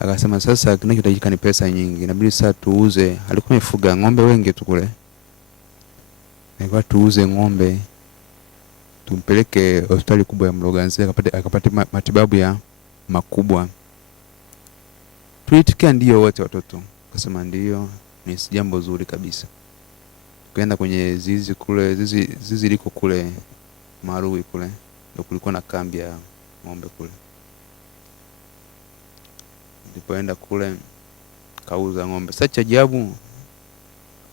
Akasema sasa kinachohitajika ni pesa nyingi, inabidi sasa tuuze. Alikuwa amefuga ng'ombe wengi tu kule, alikuwa tuuze ng'ombe tumpeleke hospitali kubwa ya Mloganzila akapate matibabu ya makubwa. Tuitikia ndio wote watoto. Akasema ndio, ni jambo zuri kabisa. Tukaenda kwenye zizi kule, zizi liko kule Marui kule, ndio kulikuwa na kambi ya ng'ombe kule. Nilipoenda kule kauza ng'ombe. Sasa cha ajabu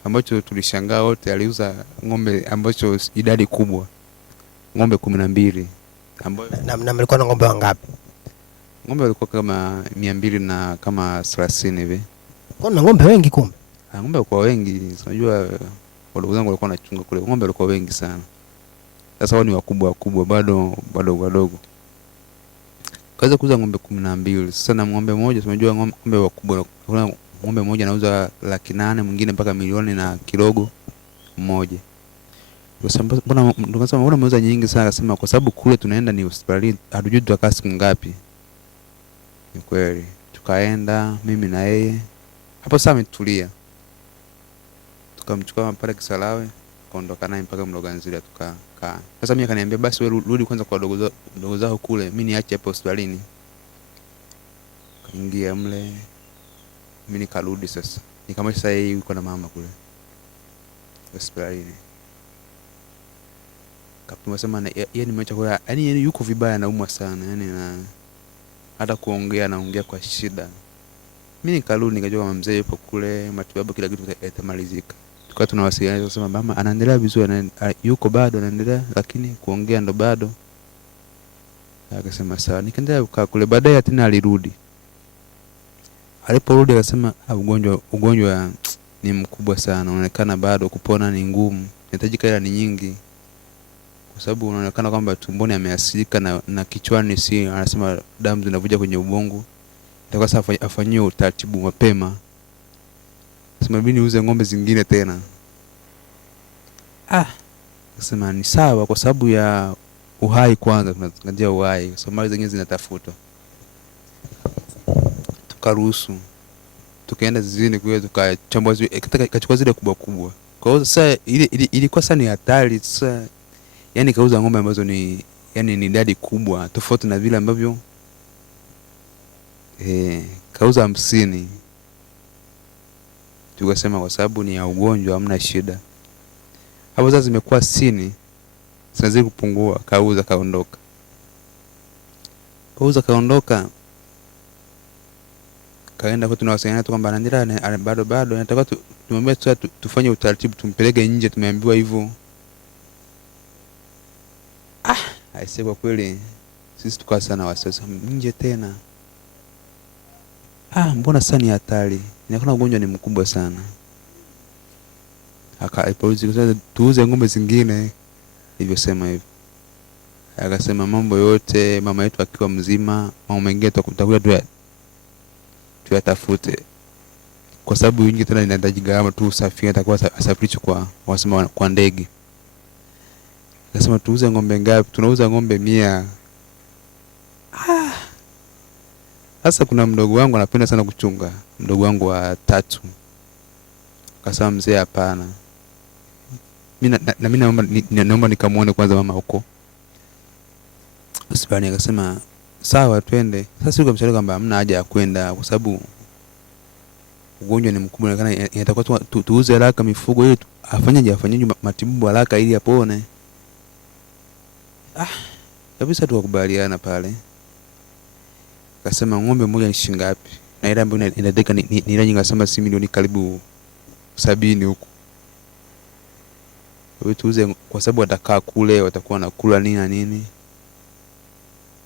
ambacho tulishangaa wote, aliuza ng'ombe ambacho idadi kubwa, ng'ombe 12 ambayo na mlikuwa na ng'ombe wangapi? Ng'ombe walikuwa kama 200 na kama 30 hivi. Kwa nini ng'ombe wengi kumbe? Ng'ombe walikuwa wengi. Unajua wadogo zangu walikuwa wanachunga kule. Ng'ombe walikuwa wengi sana. Sasa wao ni wakubwa bado wadogo. Kaanza kuuza ng'ombe 12. Sasa na ng'ombe mmoja unajua ng'ombe wakubwa, kuna ng'ombe mmoja anauza 800,000, mwingine mpaka milioni na kidogo mmoja. Mbona umeuza nyingi sana? Akasema kwa sababu kule tunaenda ni hospitali, hatujui tutakaa siku ngapi. Ni kweli. Tukaenda mimi na yeye. Hapo sasa ametulia. Tukamchukua pale Kisarawe, kaondoka naye mpaka Mloganzila tukakaa. Sasa mimi akaniambia basi wewe rudi kwanza kwa dogo zao kule, mimi niache hapo hospitalini. Kaingia mle. Mimi nikarudi sasa. Nikamwambia sasa yeye yuko na mama kule hospitalini. Kapima sema yeye nimeacha kwa, yani yuko vibaya, anaumwa sana, yani na hata kuongea anaongea kwa shida. Mimi nikarudi nikajua kama mzee yupo kule, matibabu kila kitu yatamalizika. Tukawa tunawasiliana kusema mama anaendelea vizuri, yuko bado anaendelea, lakini kuongea ndo bado. Akasema sawa. Nikaendelea kukaa kule. Baadaye tena alirudi. Aliporudi akasema ugonjwa ni mkubwa sana, unaonekana bado kupona ni ngumu, inahitajika hela ni nyingi, kwa sababu unaonekana kwamba tumboni ameathirika na kichwani, si anasema damu zinavuja kwenye ubongo. Itakuwa sasa afanyiwe utaratibu mapema. Sema bini uze ng'ombe zingine tena. Sema ni sawa, kwa sababu ya uhai kwanza, tunazungumzia uhai, kwa sababu mali zingine zinatafutwa. Tukaruhusu. Tukaenda zizini kule, tukachambua kachukua zile kubwa. Kwa hiyo sasa ilikuwa sana ni hatari sasa. Yani kauza ng'ombe ambazo ni yani ni idadi kubwa tofauti na vile ambavyo kauza 50. Tukasema kwa sababu ni ya ugonjwa hamna shida. Hapo sasa zimekuwa 60, zinazidi kupungua. Kauza kaondoka. Kaenda kwa tunawasiliana tu kwamba anaendelea bado anataka tumwambie tufanye utaratibu tumpeleke nje, tumeambiwa hivyo. Aisee, kwa kweli sisi tukawa sana wasiwasi, nje tena. Mbona sasa ni hatari, inakuwa ugonjwa ni mkubwa sana. Akaipozi sasa tuuze ng'ombe zingine, ilivyosema hivyo. Akasema mambo yote mama yetu akiwa mzima, mambo mengine tutakuja tuyatafute, kwa sababu nyingi tena inahitaji gharama tu, usafiri atakuwa asafirishwe kwa wasema kwa ndege. Akasema tuuze ng'ombe ngapi? Tunauza ng'ombe 100. Sasa kuna mdogo wangu anapenda sana kuchunga, mdogo wangu wa 3. Akasema mzee hapana, mimi naomba nikamuone kwanza mama huko hospitali. Akasema sawa twende. Sasa tukamshauri kwamba hamna haja ya kwenda, kwa sababu ugonjwa ni mkubwa, inaonekana inatakiwa tuuze haraka mifugo ili afanyaje matibabu haraka ili apone. Kabisa tukakubaliana pale. Akasema ng'ombe mmoja ni shilingi ngapi? Na ile ambayo inadeka ni ile nyingi, akasema si milioni karibu 70 huko. Wewe tuuze kwa sababu watakaa kule, watakuwa na kula nini na nini.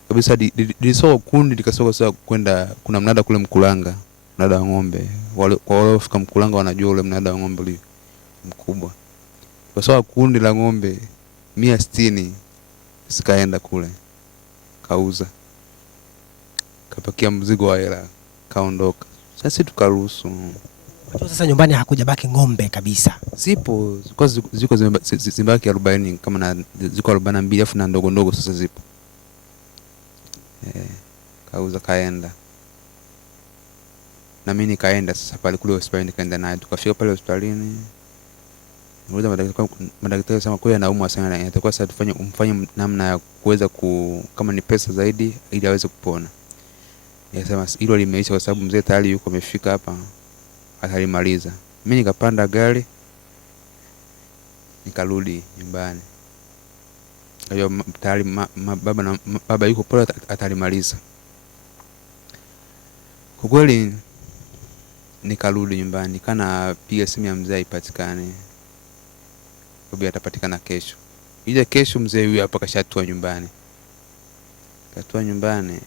Kabisa dilisoko kundi likasoka sasa kwenda, kuna mnada kule Mkulanga, mnada wa ng'ombe. Wale waliofika Mkulanga wanajua ule mnada wa ng'ombe ule mkubwa. Kwa sababu kundi la ng'ombe 160 sikaenda kule. Kauza. Kapakia mzigo wa hela, kaondoka. Sasa tukaruhusu. Sasa nyumbani hakuja baki ng'ombe kabisa. Zipo, kwa ziko zimebaki 40 kama na ziko 42 afu na ndogo sasa zipo. Kauza kaenda. na mimi nikaenda sasa pale kule hospitali, nikaenda naye tukafika pale hospitalini. Niuliza madaktari wasema kweli anaumwa sana, inatakiwa sasa umfanye namna ya kuweza kama ni pesa zaidi ili aweze kupona. Nikasema hilo limeisha kwa sababu mzee tayari yuko amefika hapa, atalimaliza. Mimi nikapanda gari nikarudi nyumbani. Kwa tayari baba yuko pole, atalimaliza. Kwa kweli nikarudi nyumbani, kana piga simu ya mzee ipatikane. Kwa atapatikana kesho. Ile kesho mzee huyu hapa kashatua nyumbani. Katua nyumbani.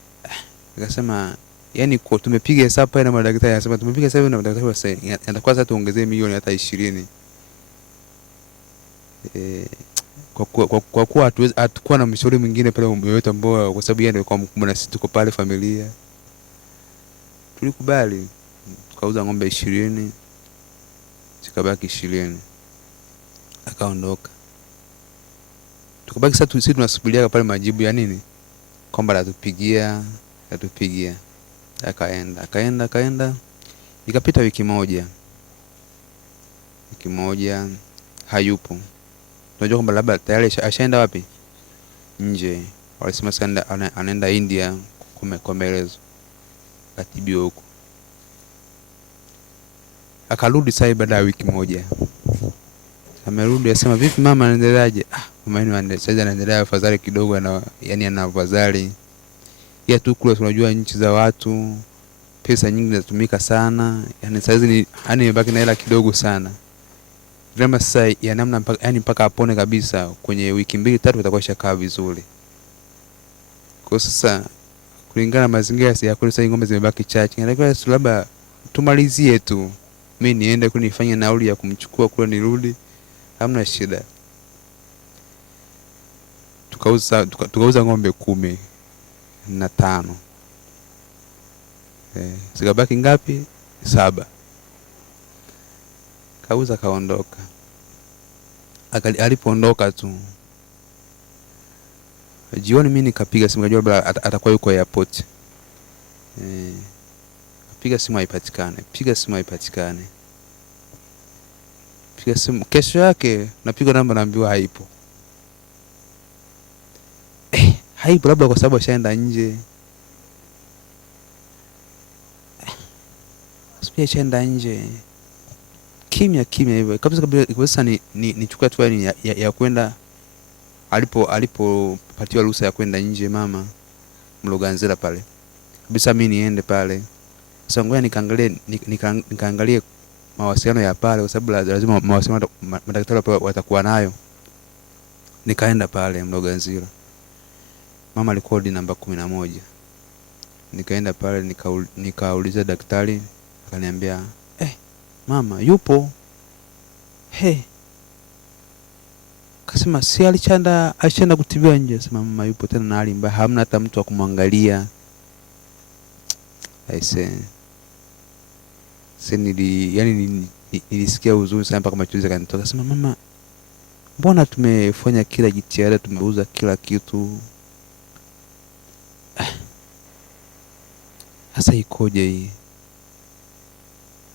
Akasema yani kwa tumepiga hesabu pale na madaktari, anasema tumepiga hesabu na madaktari wasema atakuwa sasa tuongezee milioni hata 20. Kwa kuwa hatakuwa na mshauri mwingine pale yoyote ambao, kwa sababu yeye ndio kwa mkubwa na sisi tuko pale familia. Tulikubali, tukauza ng'ombe 20, zikabaki 20. Akaondoka. Tukabaki sasa sisi tunasubiria pale majibu ya nini? Kwamba atupigia. Akaenda. Ikapita wiki moja. Hayupo. Tunajua kwamba labda tayari ashaenda wapi? Nje. Walisema sasa anaenda India kwa maelezo. Katibiwa huko. Akarudi sasa baada ya wiki moja. Amerudi asema vipi mama anaendeleaje? Mama sasa anaendelea afadhali kidogo, yani ana afadhali. Ya tu kule tunajua nchi za watu pesa nyingi zinatumika sana. Yani sasa ni imebaki na hela kidogo sana. Drama sasa ya namna mpaka apone kabisa kwenye wiki 2-3 atakuwa shakaa vizuri. Kwa sasa kulingana na mazingira ya kule sasa ng'ombe zimebaki chache. Inatakiwa labda tumalizie tu. Mimi niende kunifanya nauli ya kumchukua kule nirudi. Hamna shida. Tukauza ng'ombe 15. Zikabaki ngapi? 7. Kauza kaondoka. Alipoondoka tu jioni mimi nikapiga simu, najua atakuwa yuko airport. Piga simu haipatikane. Piga simu kesho yake napiga namba naambiwa haipo. Haipo labda kwa sababu ashaenda nje. Sipia ashaenda nje. Kimya hivyo. Kabisa nichukua tu ya kwenda alipopatiwa ruhusa ya kwenda nje mama Mloganzila pale. Kabisa mimi niende pale. Sasa ngoja nikaangalie mawasiliano ya pale, kwa sababu lazima mawasiliano madaktari watakuwa nayo. Nikaenda pale Mloganzila. Mama alikuwa namba 11. Nikaenda pale nikauliza daktari, akaniambia, mama yupo. Kasema si alichanda kutibiwa nje. Sema mama yupo tena na hali mbaya, hamna hata mtu wa kumwangalia. Nilisikia huzuni sana mpaka machozi yakanitoka. Sema mama, mbona tumefanya kila jitihada, tumeuza kila kitu, sasa ikoje hii?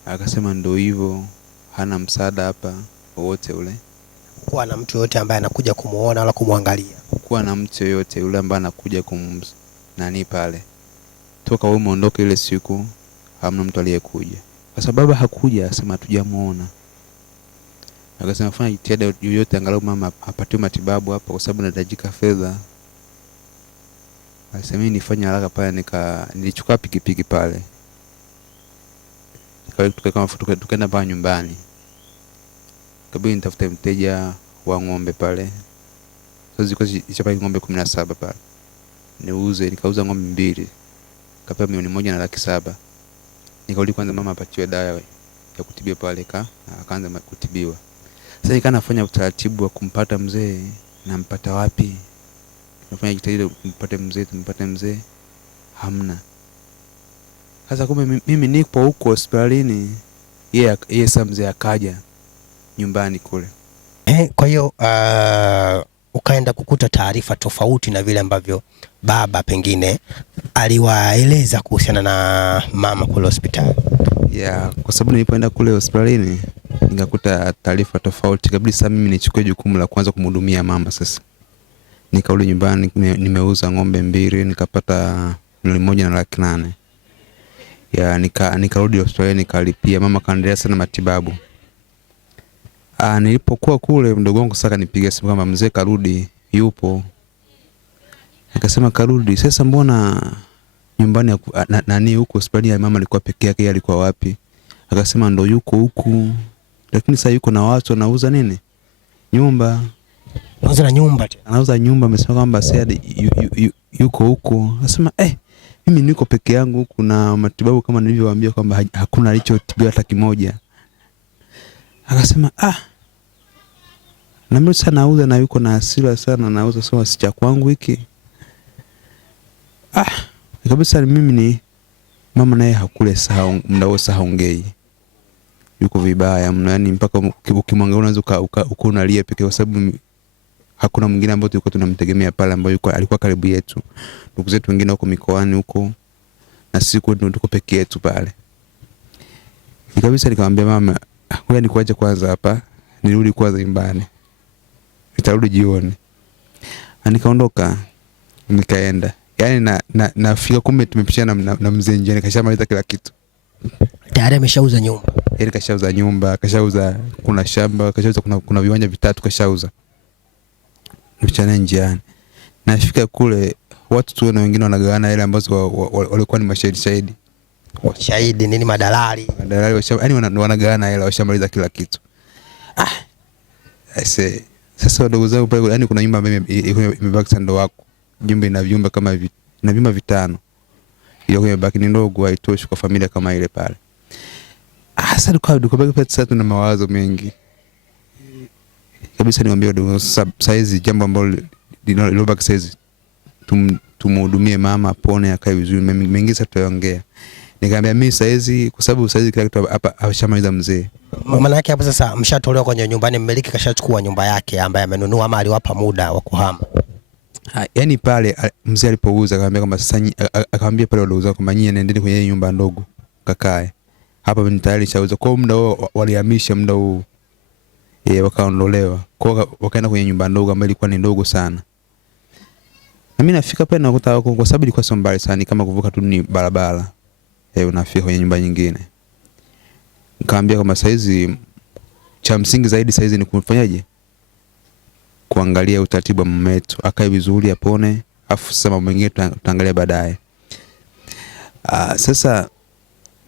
Akasema ndio hivyo, hana msaada hapa wowote ule. Kuwa na mtu yote ambaye anakuja kumuona wala kumwangalia. Kuwa na mtu yote yule ambaye anakuja nani pale. Toka wewe umeondoka ile siku hamna mtu aliyekuja. Kwa sababu hakuja, asema hatujamuona. Akasema fanya jitihada yoyote angalau mama apatiwe matibabu hapa, kwa sababu nahitajika fedha. Akasema mimi nifanye haraka pale, nilichukua pikipiki pale. Tukaenda pale nyumbani. Kabla nitafute mteja wa ng'ombe pale. Sasa zilikuwa ng'ombe 17 pale. Nikauza ng'ombe 2. Kapewa milioni 1.7. Nikarudi kwanza mama apatiwe dawa ya kutibia pale, akaanza kutibiwa. Sasa nikaa nafanya utaratibu wa kumpata mzee, nampata wapi? Nafanya jitihada tumpate mzee. Hamna. Sasa kumbe mimi nipo huko hospitalini, yeye sasa mzee akaja nyumbani kule. Kwa hiyo ukaenda kukuta taarifa tofauti na vile ambavyo baba pengine aliwaeleza kuhusiana na mama kule hospitali. Ya, kwa sababu nilipoenda kule hospitalini nikakuta taarifa tofauti, kabisa mimi nichukue jukumu la kwanza kumhudumia mama. Sasa nikarudi nyumbani, nimeuza ng'ombe 2 nikapata 1,800,000. Ya, nikarudi hospitalini nikalipia, mama kaendelea sana matibabu. Nilipokuwa kule mdogo wangu sasa kanipigia simu kama mzee karudi, yupo. Akasema karudi, sasa mbona nyumbani nani huko hospitali ya mama alikuwa peke yake, yeye alikuwa wapi? Akasema ndo yuko huku, lakini sasa yuko na watu anauza nini? Nyumba. Anauza na nyumba tena. Anauza nyumba, amesema kwamba Said yuko huko. Akasema mimi niko peke yangu huku na matibabu kama nilivyowaambia kwamba hakuna alichotibiwa hata kimoja. Akasema na mimi sasa nauza na yuko na hasira sana, nauza sawa si cha kwangu hiki. Kabisa mimi ni mama naye hakule saa muda wote, saa haongei. Yuko vibaya mno, yani mpaka ukimwangalia unaweza uko unalia pekee, kwa sababu hakuna mwingine ambaye tulikuwa tunamtegemea pale, ambaye alikuwa karibu yetu. Ndugu zetu wengine huko mikoani huko, na sisi kwetu tuko peke yetu pale. Kabisa nikamwambia mama, wewe nikuache kwanza hapa, nirudi kwanza nyumbani, nitarudi jioni. Nikaondoka nikaenda, yani nafika kumbe tumepishana na mzee njiani, kashamaliza kila kitu. Tayari ameshauza nyumba. Yaani kashauza nyumba, kashauza kuna shamba, kashauza kuna viwanja 3 kashauza. Tumepishana njiani. Nafika kule watu tu na wengine wanagawana ile ambazo walikuwa ni mashahidi. Shahidi nini? Madalali yani wanagawana ile, washamaliza kila kitu. Sasa wadogo zangu pale, yani kuna nyumba ambayo imebaki sando wako. Nyumba ina vyumba kama hivi, ina vyumba 5. Ile imebaki ni ndogo, haitoshi kwa familia kama ile pale. Sasa tukabaki pale sasa tuna mawazo mengi. Kabisa niwaambie wadogo, saizi jambo ambalo lilobaki saizi tumhudumie mama apone, akae vizuri, mengi sasa tutaongea. Nikamwambia mimi saizi, kwa sababu saizi kila kitu hapa ameshamaliza mzee. Maana yake hapo sasa mshatolewa kwenye nyumbani, mmiliki kashachukua nyumba yake ambaye amenunua, ama aliwapa muda wa kuhama? Yaani pale mzee alipouza akamwambia kama sasa, akamwambia pale wadogo zako kama nyinyi nendeni kwenye nyumba ndogo kakae. Hapa mimi tayari nishauza. Kwa muda huo walihamisha muda huo. Wakaondolewa. Wakaenda kwenye nyumba ndogo ambayo ilikuwa ni ndogo sana. Na mimi nafika pale nakuta wako, kwa sababu ilikuwa sio mbali sana, kama kuvuka tu ni barabara. Unafika kwenye nyumba nyingine. Nikamwambia kama saizi cha msingi zaidi saizi ni kufanyaje? Kuangalia utaratibu wa mama yetu, akae vizuri, apone, afu sasa mambo mengine tutaangalia baadaye. Sasa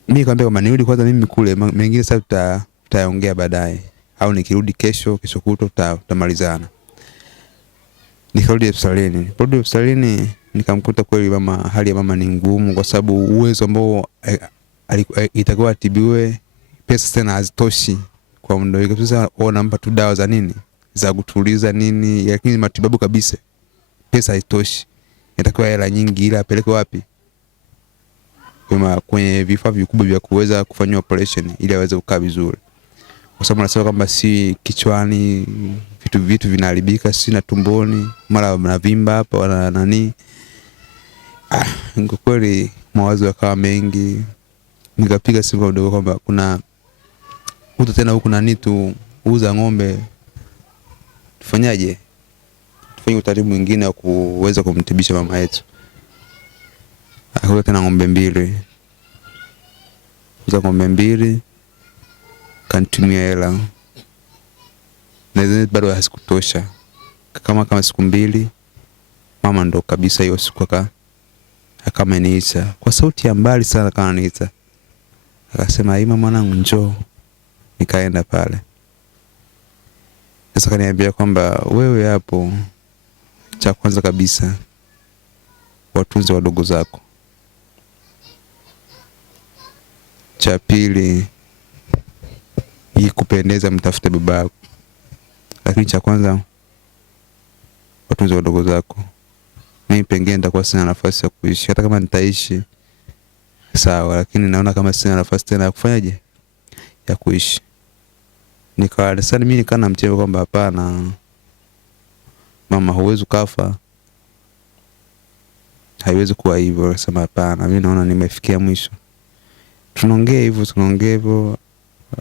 mimi nikamwambia kama nirudi kwanza mimi kule, mengine sasa tutaongea baadaye, au nikirudi kesho kutwa tutamalizana. Nikarudi hospitalini, nikamkuta kweli mama, hali ya mama ni ngumu, kwa sababu uwezo ambao itakuwa atibiwe, pesa tena hazitoshi kwa muda wake. Sasa wanampa tu dawa za nini, za kutuliza nini, lakini matibabu kabisa pesa haitoshi. Inatakiwa hela nyingi, ila apeleke wapi? Kwenye vifaa vikubwa vya kuweza kufanya operation ili aweze kukaa vizuri, kwa sababu nasema kwamba si kichwani vitu vinaharibika, si na tumboni, mara wanavimba hapa wana nani. Kwa kweli mawazo yakawa mengi. Nikapiga simu kwa mdogo kwamba kuna mtu tena huko nani tu uza ng'ombe, tufanyaje? Tufanye utaratibu mwingine wa kuweza kumtibisha mama yetu. Akauza tena ng'ombe 2. Uza ng'ombe 2, kanitumia hela. Na hizo bado hazikutosha. Kama siku 2, mama ndo kabisa hiyo siku akameniita kwa sauti ya mbali sana, kama niita. Akasema, "Ima mwanangu njoo." Nikaenda pale. Sasa kaniambia kwamba wewe hapo, cha kwanza kabisa watunze wadogo zako. Cha pili, hii kupendeza mtafute babako. Lakini cha kwanza watunze wadogo zako. Mimi pengine nitakuwa sina nafasi ya kuishi, hata kama nitaishi sawa, lakini naona kama sina nafasi tena ya kufanyaje, ya kuishi. Nikawa sasa mimi nikana mtego kwamba hapana mama, huwezi kufa, haiwezi kuwa hivyo. Nasema hapana, mimi naona nimefikia mwisho, tunaongea hivyo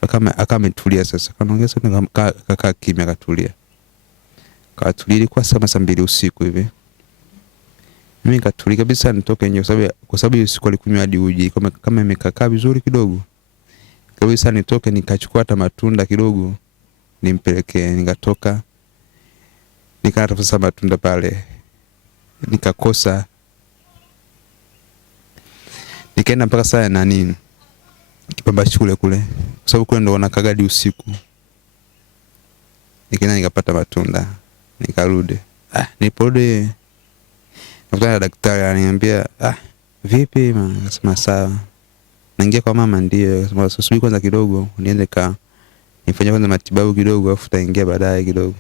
kama ametulia sasa. Kanaongea sasa, kakaa kimya, katulia. Ilikuwa saa 2 usiku hivi. Mimi nikatulia kabisa nitoke nje kwa sababu usiku alikunywa hadi uji. Kama imekaa vizuri kidogo. Kabisa nitoke nikachukua hata matunda kidogo nimpelekee. Nikatoka nikatafuta matunda pale. Nikakosa. Nikaenda mpaka saa 8 Kipamba shule kule. Kwa sababu kule ndo wanakaga hadi usiku. Nikaenda nikapata matunda. Nikarudi. Niliporudi nakutana na daktari, ananiambia, vipi? Akasema sawa. Naingia kwa mama, ndio. Akasema subiri kwanza kidogo, niende nifanye kwanza matibabu kidogo afu taingia baadaye kidogo.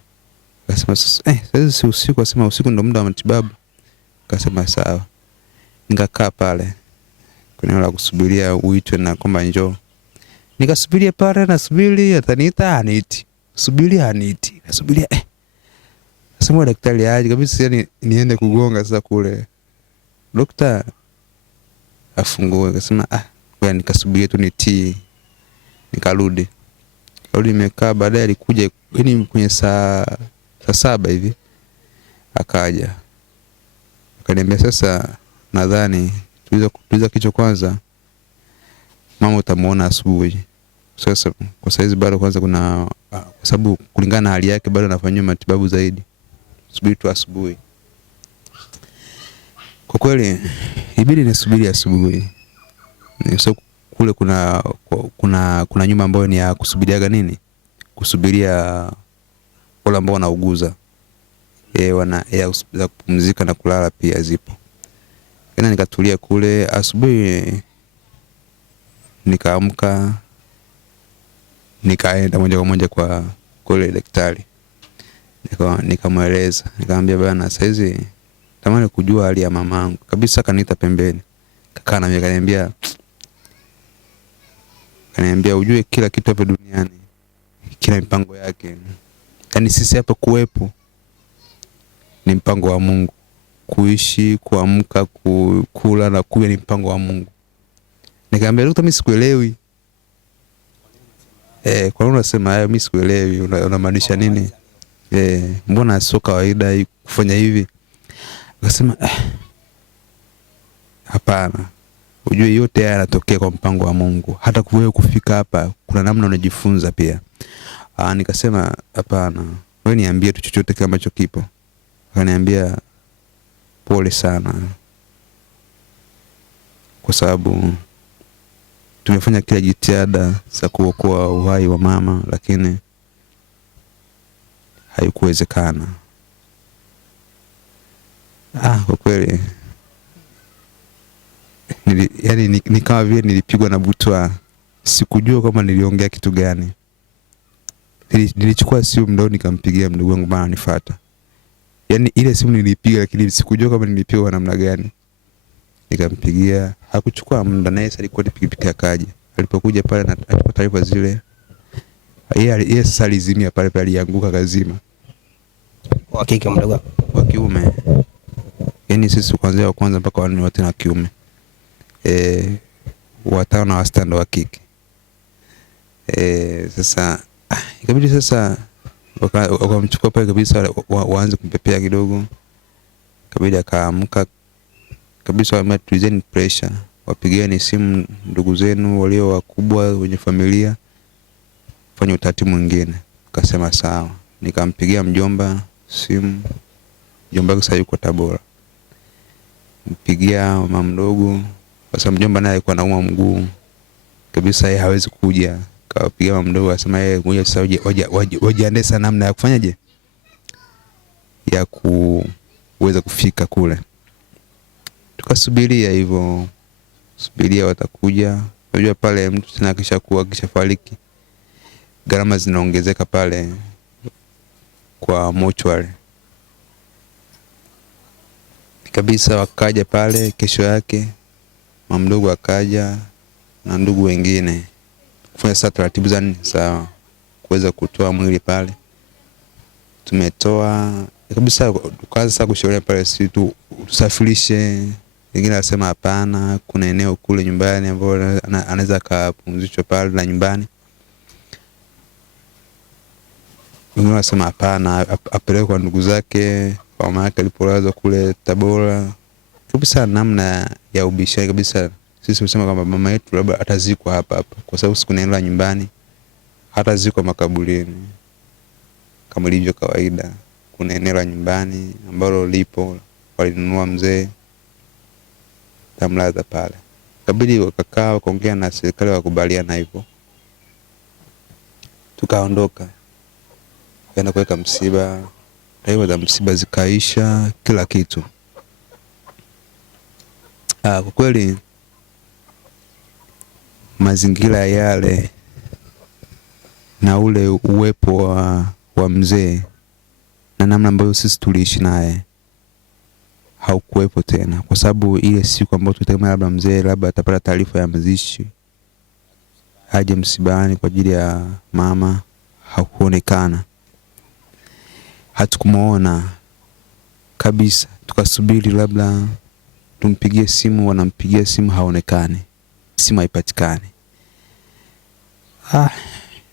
Akasema sasa si usiku, akasema usiku ndo muda wa matibabu. Akasema sawa. Nikakaa pale kwenye la kusubiria uitwe na kwamba njoo. Nikasubiria pale, nasubiri ataniita, haniti. Nasubiria Sasa daktari aje kabisa, yani niende kugonga sasa kule. Dokta afungue, akasema ngoja nikasubirie tu nitii. Nikarudi nimekaa, baadaye alikuja yani kwenye saa 7 hivi akaja. Akaniambia sasa nadhani tuliza kichwa kwanza. Mama utamuona asubuhi. Sasa kwa saizi bado kwanza kwa sababu kulingana na hali yake bado anafanywa matibabu zaidi. Subiri tu asubuhi. Kwa kweli ibidi nisubiri asubuhi. So kule kuna nyumba ambayo ni ya kusubiriaga nini? Kusubiria wale ambao wanauguza. Za kupumzika na kulala pia zipo. Kena nikatulia kule asubuhi, nikaamka nikaenda moja kwa moja kwa kule daktari. Nikamweleza, nikamwambia bwana saizi tamani kujua hali ya mamangu. Kabisa kaniita pembeni. Kakaa na mimi kaniambia ujue kila kitu hapa duniani kina mpango yake. Yaani sisi hapa kuwepo ni mpango wa Mungu. Kuishi, kuamka, kula na kunywa ni mpango wa Mungu. Nikamwambia daktari, mimi sikuelewi. Kwa nini unasema hayo? Mimi sikuelewi. Unamaanisha nini? Mbona sio kawaida kufanya hivi? Akasema hapana. Ujue yote haya yanatokea kwa mpango wa Mungu. Hata wewe kufika hapa kuna namna unajifunza pia. Nikasema hapana. Wewe niambie tu chochote kile ambacho kipo. Akaniambia pole sana. Kwa sababu tumefanya kila jitihada za kuokoa uhai wa mama lakini haikuwezekana. Kwa kweli yani ni kama vile nilipigwa na butwa. Sikujua kama niliongea kitu gani. Nilichukua simu mdao nikampigia mdogo wangu bana nifuata. Yani ile simu nilipiga lakini sikujua kama nilipiga kwa namna gani. Nikampigia, hakuchukua muda, naye alikuwa pikipiki akaja. Alipokuja pale na alipata taarifa zile. Yeye sasa alizimia pale alianguka kazima. Wa kike mdogo? Wa kiume. Yaani sisi kuanzia wa kwanza mpaka wanne wote na kiume. Watano na wastani wa kike. Sasa ikabidi sasa wakamchukua pale kabisa waanze kumpepea kidogo. Ikabidi akaamka kabisa, wametulizeni pressure. Wapigieni simu ndugu zenu walio wakubwa wenye familia. Fanya utaratibu mwingine. Akasema sawa. Nikampigia mjomba simu. Mjomba sasa yuko Tabora. Mpigia mama mdogo. Kwa sababu mjomba naye alikuwa anauma mguu. Kabisa yeye hawezi kuja. Kapigia mama mdogo akasema yeye ngoja sasa wajiandae sana namna ya kufanyaje? Ya kuweza kufika kule. Tukasubiria hivyo. Subiria watakuja. Unajua pale mtu tena kishafariki. Gharama zinaongezeka pale kwa mortuary. Kabisa wakaja pale kesho yake. Mama mdogo akaja na ndugu wengine. Kufanya sasa taratibu za kuweza kutoa mwili pale. Tumetoa kabisa, tukaanza sasa kushauriana pale si tu tusafirishe Wengine wanasema hapana, kuna eneo kule nyumbani ambalo anaweza kapumzishwa pale na nyumbani. Wengine wanasema hapana, apeleke kwa ndugu zake, kwa mama yake alipolazwa kule Tabora. Kabisa namna ya ubishani kabisa. Sisi tunasema kwamba mama yetu labda atazikwa hapa hapa, kwa sababu siku nenda nyumbani, hatazikwa makaburini kama ilivyo kawaida. Kuna eneo la nyumbani ambalo lipo, walinunua mzee, tamlaza pale. Kabidi wakakaa wakaongea na serikali, wakubaliana hivyo. Tukaondoka, kaenda kuweka msiba, tarehe za msiba zikaisha, kila kitu. Kwa kweli mazingira yale na ule uwepo wa mzee na namna ambayo sisi tuliishi naye haukuwepo tena, kwa sababu ile siku ambayo tulitegemea labda mzee labda atapata taarifa ya mazishi aje msibani kwa ajili ya mama, hakuonekana. Hatukumuona kabisa. Tukasubiri labda tumpigie simu, wanampigia simu haonekani, simu haipatikani.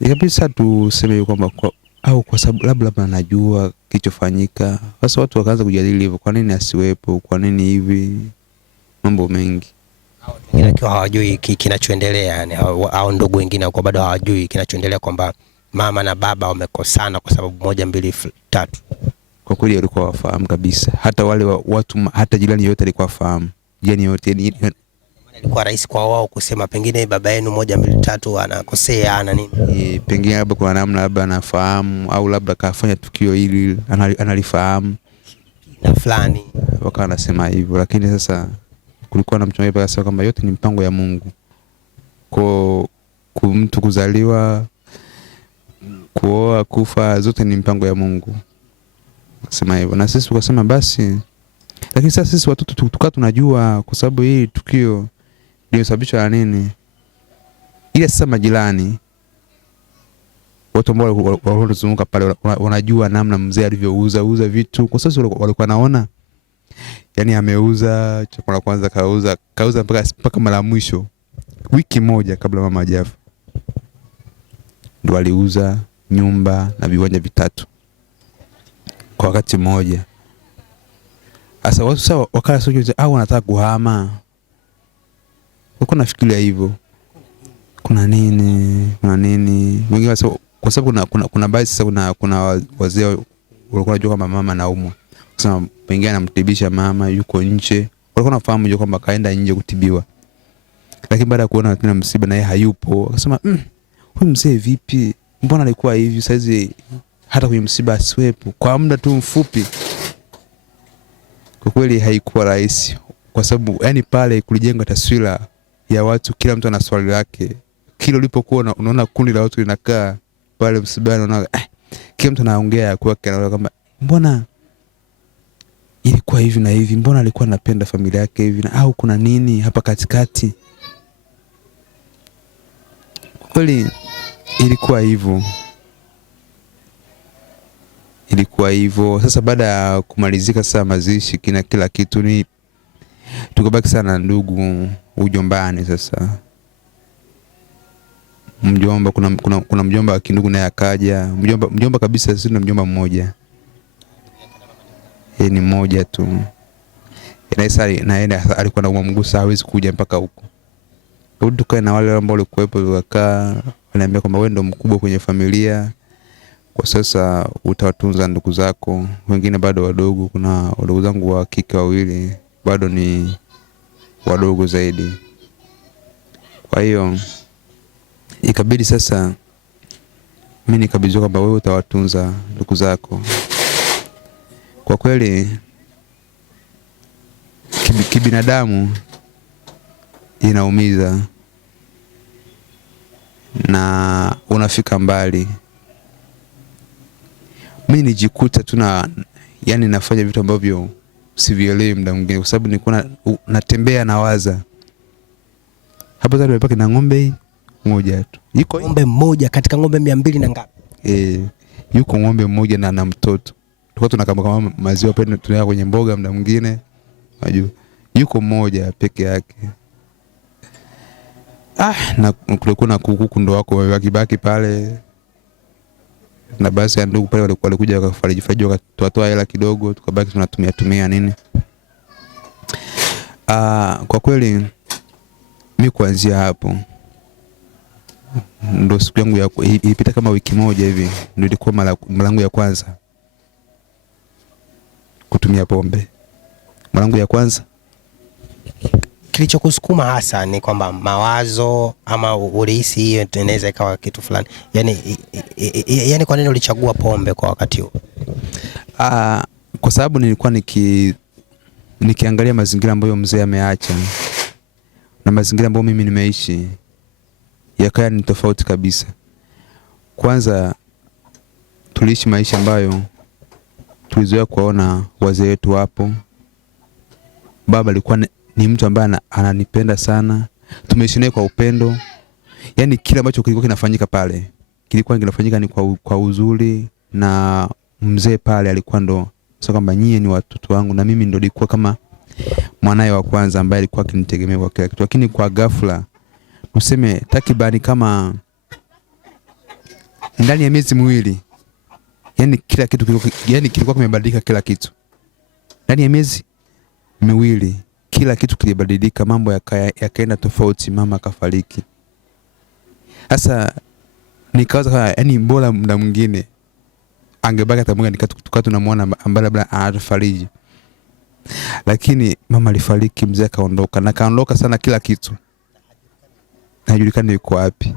Kabisa tuseme kwamba au kwa sababu labda anajua kilichofanyika. Sasa watu wakaanza kujadili hivyo, kwa nini asiwepo, kwa nini hivi, mambo mengi. Wengine kwa hawajui kinachoendelea, yani au ndugu wengine kwa bado hawajui kinachoendelea, kwamba mama na baba wamekosana kwa sababu 1 2 3. Kwa kweli walikuwa wafahamu kabisa. Hata wale watu, hata jirani yote alikuwa afahamu. Jirani yote ilikuwa rahisi kwa wao kusema pengine baba yenu 1 2 3 anakosea ana nini. Pengine labda kwa namna labda anafahamu, au labda kafanya tukio hili analifahamu na fulani, wakawa anasema hivyo. Lakini sasa kulikuwa na mchungaji akasema kwamba yote ni mpango ya Mungu. Kwa mtu kuzaliwa, kuoa, kufa, zote ni mpango ya Mungu. Sema hivyo. Na sisi tukasema basi. Lakini sasa sisi watoto tukaa tunajua, kwa sababu hii tukio limesababishwa na nini. Ile sasa majirani, watu ambao wanazunguka pale wanajua namna mzee alivyouza vitu. Kwa sasa walikuwa naona, yani ameuza chakula kwanza, kauza mpaka mara mwisho wiki moja kabla mama hajafa, ndo aliuza nyumba na viwanja 3 kwa wakati mmoja. Asa watu sawa wakala sio au wanataka kuhama. Uko nafikiria hivyo. Kuna nini? Wengine wasema kwa sababu kuna baadhi sasa kuna wazee walikuwa wanajua kama mama anaumwa. Kusema pengine anamtibisha mama yuko nje. Walikuwa wanafahamu kwamba kaenda nje kutibiwa. Lakini baada ya kuona tena msiba na yeye hayupo, akasema huyu mzee vipi? Mbona alikuwa hivi saizi hata kwenye msiba asiwepo kwa muda tu mfupi? Kwa kweli haikuwa rahisi, kwa sababu yani pale kulijenga taswira ya watu, kila mtu ana swali lake. Kila ulipokuwa unaona kundi la watu linakaa pale msibani, unaona kila mtu anaongea kwa kwake, anaona kama mbona ilikuwa hivi na hivi, mbona alikuwa anapenda familia yake hivi, na au kuna nini hapa katikati. Kwa kweli ilikuwa hivyo. Sasa baada ya kumalizika sasa mazishi kila kitu, ni tukabaki sana ndugu ujombani. Sasa mjomba, kuna mjomba wa kindugu naye akaja, mjomba kabisa, sisi ndio mjomba mmoja, yeye ni mmoja tu. Na yeye alikuwa na umamgusa, hawezi kuja mpaka huko. Kwa hiyo tukae na wale ambao walikuwepo, wakakaa, wanaambia kwamba wewe ndio mkubwa kwenye familia, kwa sasa utawatunza ndugu zako, wengine bado wadogo. Kuna wadogo zangu wa kike 2 bado ni wadogo zaidi. Kwa hiyo ikabidi sasa mimi nikabidhiwa kwamba wewe utawatunza ndugu zako. Kwa kweli kibinadamu inaumiza na unafika mbali. Mimi nijikuta tu yani nafanya vitu ambavyo sivielewi muda mwingine, kwa sababu nilikuwa natembea nawaza. Hapo sasa nimepaka na ng'ombe moja tu. Yuko ng'ombe mmoja katika ng'ombe 200 na ngapi? Yuko ng'ombe mmoja na mtoto. Tulikuwa tunakama maziwa pale tunaweka kwenye mboga muda mwingine. Unajua. yuko mmoja peke yake. Na kulikuwa na kuku ndo wako wakibaki pale, na basi ya ndugu pale walikuja wakafariji wakatoa hela kidogo, tukabaki tunatumia nini. Kwa kweli mimi kuanzia hapo ndo siku yangu ilipita kama wiki moja hivi, ndio ilikuwa mara yangu ya kwanza kutumia pombe. Mara yangu ya kwanza. Kilichokusukuma hasa ni kwamba mawazo ama ulihisi hiyo inaweza ikawa kitu fulani? Yani kwa nini ulichagua pombe kwa wakati huo? Kwa sababu nilikuwa nikiangalia mazingira ambayo mzee ameacha na mazingira ambayo mimi nimeishi yakawa ni tofauti kabisa. Kwanza tuliishi maisha ambayo tulizoea kuona wazee wetu wapo. Baba alikuwa ni mtu ambaye ananipenda sana. Tumeishi naye kwa upendo. Yaani kila ambacho kilikuwa kinafanyika pale kilikuwa kinafanyika ni kwa uzuri, na mzee pale alikuwa ndo sio kwamba nyie ni watoto wangu, na mimi ndo nilikuwa kama mwanae wa kwanza ambaye alikuwa akinitegemea kwa kila kitu. Lakini kwa ghafla tuseme takribani kama ndani ya miezi miwili, yani kila kitu kilikuwa kimebadilika, kila kitu. Ndani ya miezi miwili kila kitu kilibadilika, mambo yakaenda tofauti, mama akafariki. Sasa nikawaza yani bora muda mwingine angebaki hata mwingine tukatu tunamwona ambaye labda anatufariji. Lakini mama alifariki, mzee akaondoka, na kaondoka sana kila kitu. Hajulikani yuko wapi.